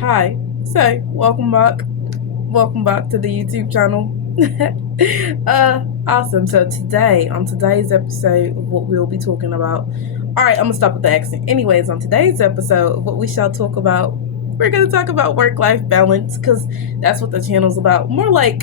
Hi. So, welcome back. Welcome back to the YouTube channel. Awesome. So on today's episode, what we'll be talking about. All right, I'm gonna stop with the accent. Anyways, on today's episode, what we shall talk about, we're gonna talk about work-life balance because that's what the channel's about. More like,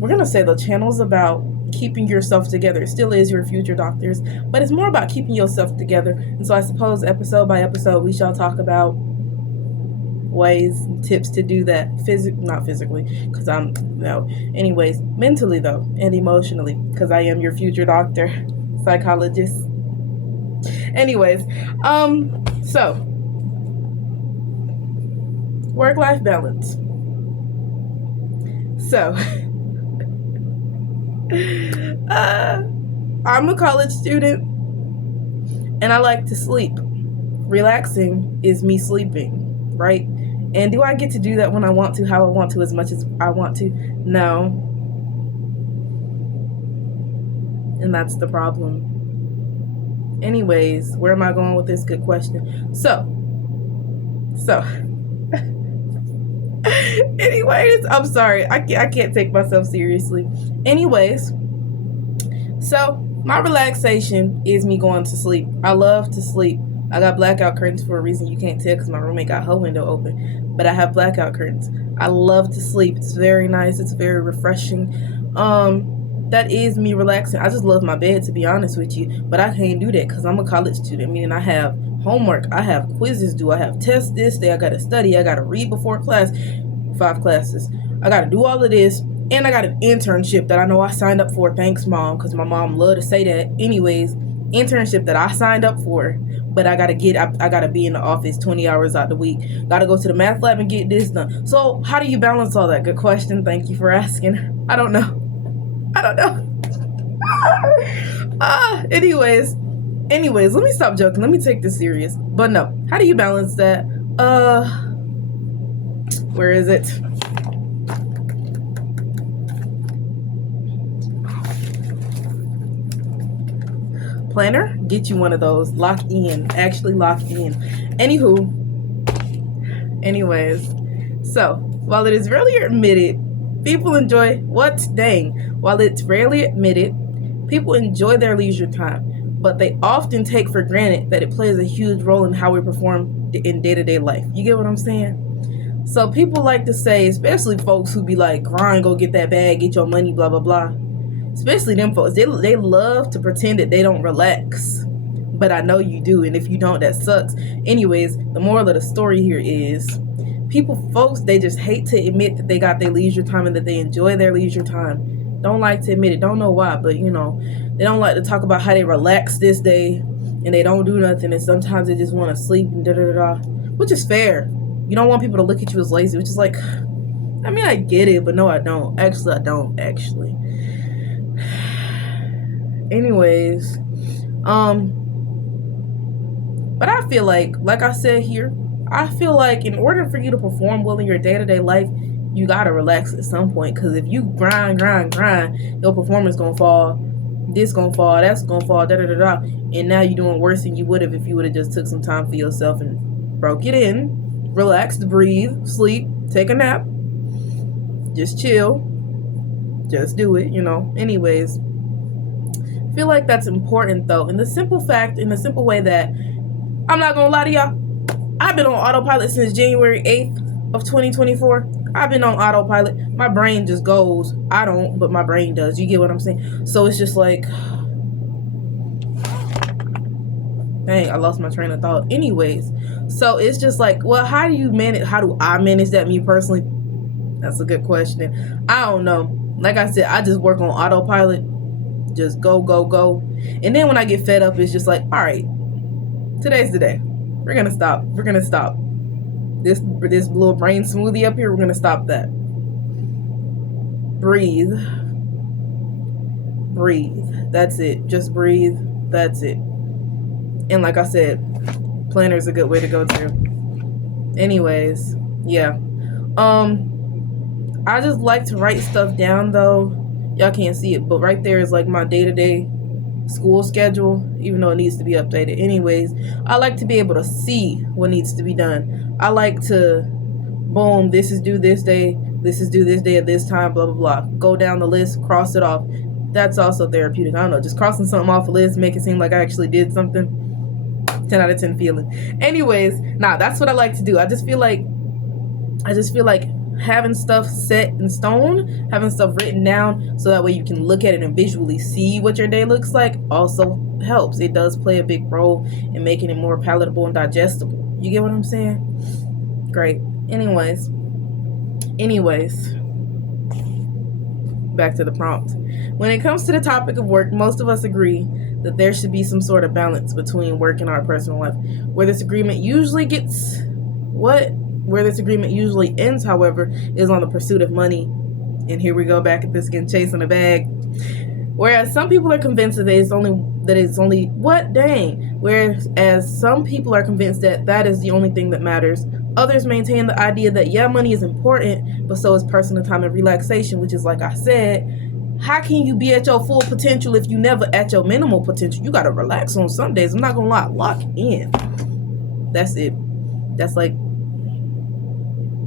we're gonna say the channel's about keeping yourself together. It still is your future doctors, but it's more about keeping yourself together. And so I suppose episode by episode, we shall talk about ways and tips to do that. Not physically, because I'm no. Anyways, mentally though, and emotionally, because I am your future doctor, psychologist. Anyways, so work-life balance. So, I'm a college student, and I like to sleep. Relaxing is me sleeping, right? And do I get to do that when I want to, how I want to, as much as I want to? No. And that's the problem. Anyways, where am I going with this? Good question. So. Anyways, I'm sorry. I can't take myself seriously. Anyways, so my relaxation is me going to sleep. I love to sleep. I got blackout curtains for a reason you can't tell because my roommate got her window open. But I have blackout curtains. I love to sleep. It's very nice. It's very refreshing. That is me relaxing. I just love my bed, to be honest with you. But I can't do that because I'm a college student, meaning I have homework. I have quizzes due. I have tests this day. I got to study. I got to read before class. 5 classes. I got to do all of this. And I got an internship that I know I signed up for. Thanks, Mom, because my mom loved to say that. Anyways, internship that I signed up for. But I gotta be in the office 20 hours out the week. Gotta go to the math lab and get this done. So how do you balance all that? Good question. Thank you for asking. I don't know. Anyways, let me stop joking. Let me take this serious. But no, how do you balance that? Where is it? Planner, get you one of those. Lock in. Actually lock in. Anyways, so while it is rarely admitted, people enjoy while it's rarely admitted, people enjoy their leisure time, but they often take for granted that it plays a huge role in how we perform in day-to-day life. You get what I'm saying? So people like to say, especially folks who be like, grind, go get that bag, get your money, blah, blah, blah. Especially them folks, they love to pretend that they don't relax. But I know you do, and if you don't, that sucks. Anyways, the moral of the story here is, folks, they just hate to admit that they got their leisure time and that they enjoy their leisure time. Don't like to admit it. Don't know why, but they don't like to talk about how they relax this day and they don't do nothing, and sometimes they just want to sleep and da-da-da-da, which is fair. You don't want people to look at you as lazy, which is like, I mean, I get it, but no, I don't. Actually, I don't, actually. Anyways, but I feel like I said here, I feel like in order for you to perform well in your day-to-day life, you gotta relax at some point. Because if you grind, your performance gonna fall. This gonna fall, that's gonna fall, da-da-da-da. And now you're doing worse than you would have if you would have just took some time for yourself and broke it in. Relax, breathe, sleep, take a nap. Just chill. Just do it, Anyways, I feel like that's important though. In the simple way that I'm not gonna lie to y'all, I've been on autopilot since January 8th of 2024. I've been on autopilot. My brain just goes. I don't, but my brain does. You get what I'm saying? So it's just like, dang, I lost my train of thought. Anyways, so it's just like, well, how do I manage that, me personally? That's a good question. I don't know. Like I said, I just work on autopilot. Just go. And then when I get fed up, it's just like, all right, today's the day. We're gonna stop. This little brain smoothie up here, we're gonna stop that. Breathe. That's it. Just breathe. That's it. And like I said, planner is a good way to go to. Anyways, yeah. I just like to write stuff down though. Y'all can't see it, but right there is like my day-to-day school schedule, even though it needs to be updated anyways. I like to be able to see what needs to be done. I like to, boom, this is due this day, this is due this day at this time, blah, blah, blah. Go down the list, cross it off. That's also therapeutic. I don't know, just crossing something off a list, make it seem like I actually did something. 10 out of 10 feeling. Anyways, that's what I like to do. I just feel like having stuff set in stone, having stuff written down, so that way you can look at it and visually see what your day looks like, also helps. It does play a big role in making it more palatable and digestible. You get what I'm saying? Great. Anyways, back to the prompt. When it comes to the topic of work, most of us agree that there should be some sort of balance between work and our personal life. Where this agreement usually ends, however, is on the pursuit of money. And here we go back at this again, chasing a bag. Whereas some people are convinced Whereas some people are convinced that is the only thing that matters. Others maintain the idea that money is important, but so is personal time and relaxation, which is, like I said, how can you be at your full potential if you never at your minimal potential? You gotta relax on some days. I'm not gonna lie, lock in. That's it. That's like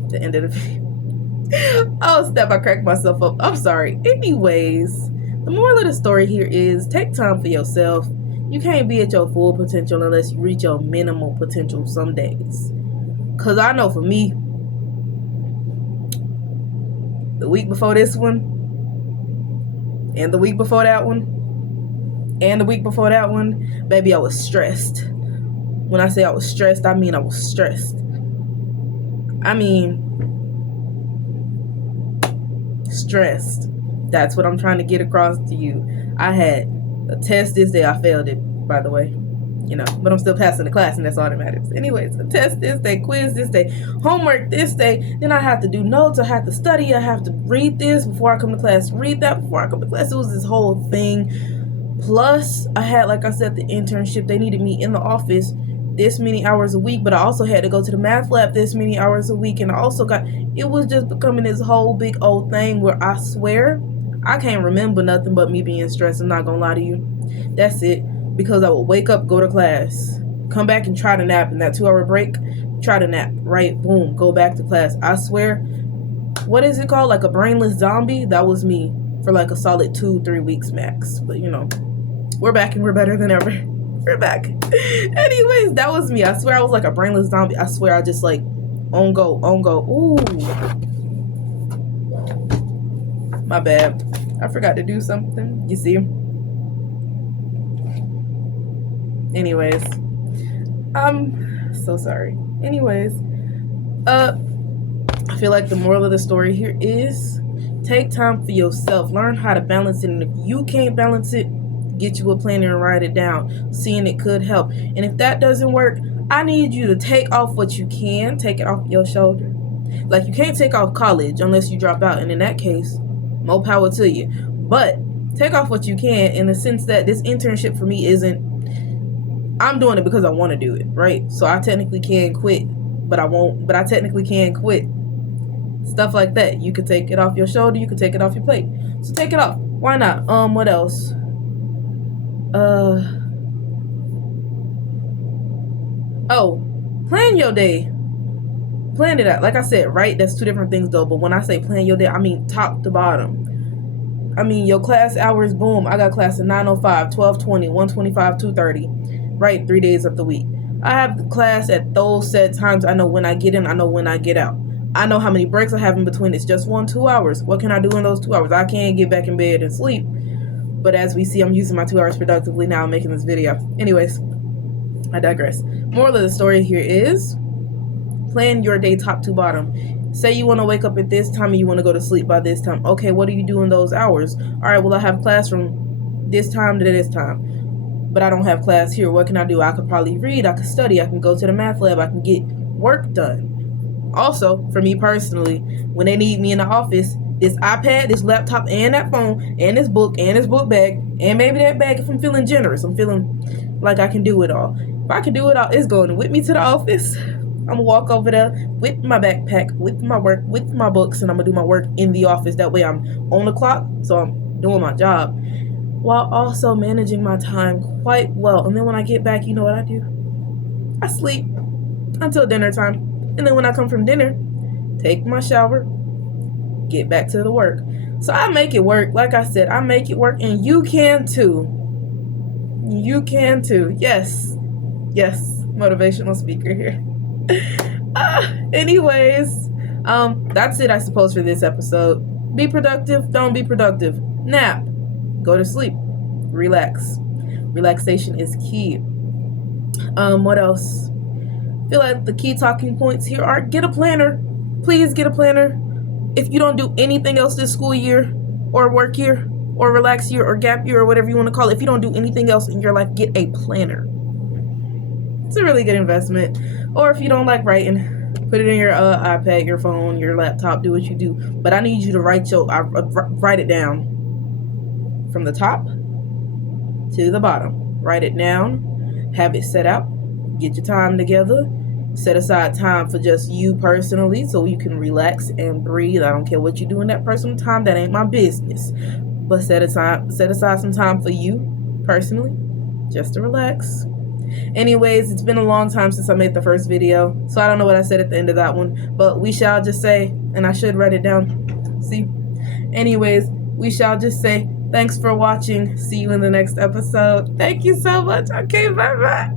the end of the video. Oh snap, I cracked myself up. I'm sorry. Anyways, the moral of the story here is take time for yourself. You can't be at your full potential unless you reach your minimal potential some days. Cause I know for me, the week before this one, and the week before that one, and the week before that one, baby, I was stressed. When I say I was stressed, I mean I was stressed. I mean, stressed. That's what I'm trying to get across to you. I had a test this day. I failed it, by the way. But I'm still passing the class, and that's all that matters. Anyways, a test this day, quiz this day, homework this day. Then I have to do notes. I have to study. I have to read this before I come to class, read that before I come to class. It was this whole thing. Plus, I had, like I said, the internship. They needed me in the office this many hours a week, but I also had to go to the math lab this many hours a week. And I also it was just becoming this whole big old thing where I swear I can't remember nothing but me being stressed. I'm not gonna lie to you. That's it. Because I would wake up, go to class, come back and try to nap. In that 2-hour break, try to nap, right? Boom, go back to class. I swear, what is it called? Like a brainless zombie? That was me for like a solid 2-3 weeks max. But we're back and we're better than ever. We're back. Anyways, that was me. I swear I was like a brainless zombie. I swear I just like on go. Ooh. My bad. I forgot to do something. You see? Anyways, I'm so sorry. Anyways, I feel like the moral of the story here is take time for yourself. Learn how to balance it. And if you can't balance it, get you a planner and write it down. Seeing it could help. And if that doesn't work, I need you to take off what you can. Take it off your shoulder. Like, you can't take off college unless you drop out. And in that case, more power to you. But take off what you can in the sense that this internship for me I'm doing it because I want to do it, right? So I technically can quit, but I won't. But I technically can quit. Stuff like that. You could take it off your shoulder. You could take it off your plate. So take it off. Why not? What else? Plan your day. Plan it out. Like I said, right? That's two different things though. But when I say plan your day, I mean top to bottom. I mean your class hours, boom. I got class at 9:05, 12:20, 1:25, 2:30. Right? 3 days of the week. I have the class at those set times. I know when I get in. I know when I get out. I know how many breaks I have in between. It's just 1-2 hours. What can I do in those 2 hours? I can't get back in bed and sleep. But as we see, I'm using my 2 hours productively now. I'm making this video. Anyways, I digress. Moral of the story here is plan your day top to bottom. Say you want to wake up at this time and you want to go to sleep by this time. Okay, what do you do in those hours? All right, well, I have class from this time to this time. But I don't have class here. What can I do? I could probably read. I could study. I can go to the math lab. I can get work done. Also, for me personally, when they need me in the office, this iPad, this laptop, and that phone, and this book bag, and maybe that bag if I'm feeling generous. I'm feeling like I can do it all. If I can do it all, it's going with me to the office. I'm going to walk over there with my backpack, with my work, with my books, and I'm going to do my work in the office. That way I'm on the clock, so I'm doing my job. while also managing my time quite well. And then when I get back, you know what I do? I sleep until dinner time. And then when I come from dinner, take my shower, get back to the work. So I make it work. Like I said, I make it work, and you can too. You can too. Yes. Yes. Motivational speaker here. Anyways, that's it, I suppose, for this episode. Be productive. Don't be productive. Nap. Go to sleep. Relax. Relaxation is key. What else? I feel like the key talking points here are: get a planner. Please get a planner. If you don't do anything else this school year, or work year, or relax year, or gap year, or whatever you want to call it, if you don't do anything else in your life, get a planner. It's a really good investment. Or if you don't like writing, put it in your iPad, your phone, your laptop, do what you do. But I need you to write it down from the top to the bottom. Write it down, have it set out, get your time together, set aside time for just you personally so you can relax and breathe. I don't care what you do in that personal time, that ain't my business. But set aside some time for you personally, just to relax. Anyways, it's been a long time since I made the first video, so I don't know what I said at the end of that one, but we shall just say, and I should write it down, see? Anyways, we shall just say, thanks for watching. See you in the next episode. Thank you so much. Okay, bye-bye.